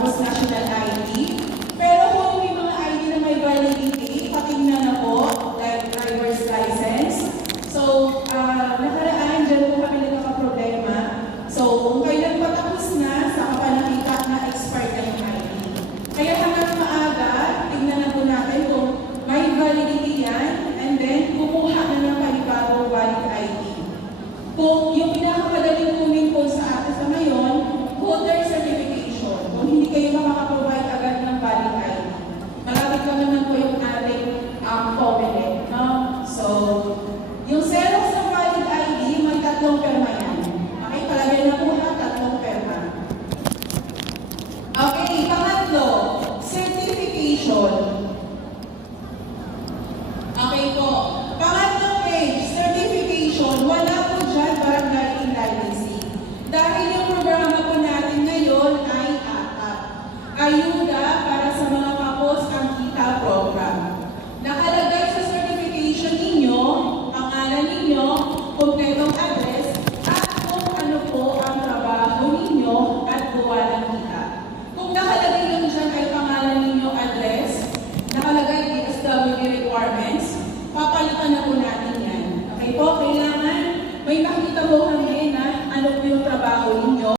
tapos national ID. Pero kung may mga ID na may validity, patingnan na po, like driver's license. So, nakaraan, dyan po kami nagkakaproblema. So, kung kailan patapos na, saka pa nakita na expired na yung ID. Kaya hanggang maaga, tingnan na po natin kung may validity yan, and then kumuha na ng panibagong valid ID. Kung yung pinakamadaling kunin po sa atin sa ngayon, voter certification. Kung hindi kayo makakaprovide agad ng valid ID, malapit lang naman po yung ating comment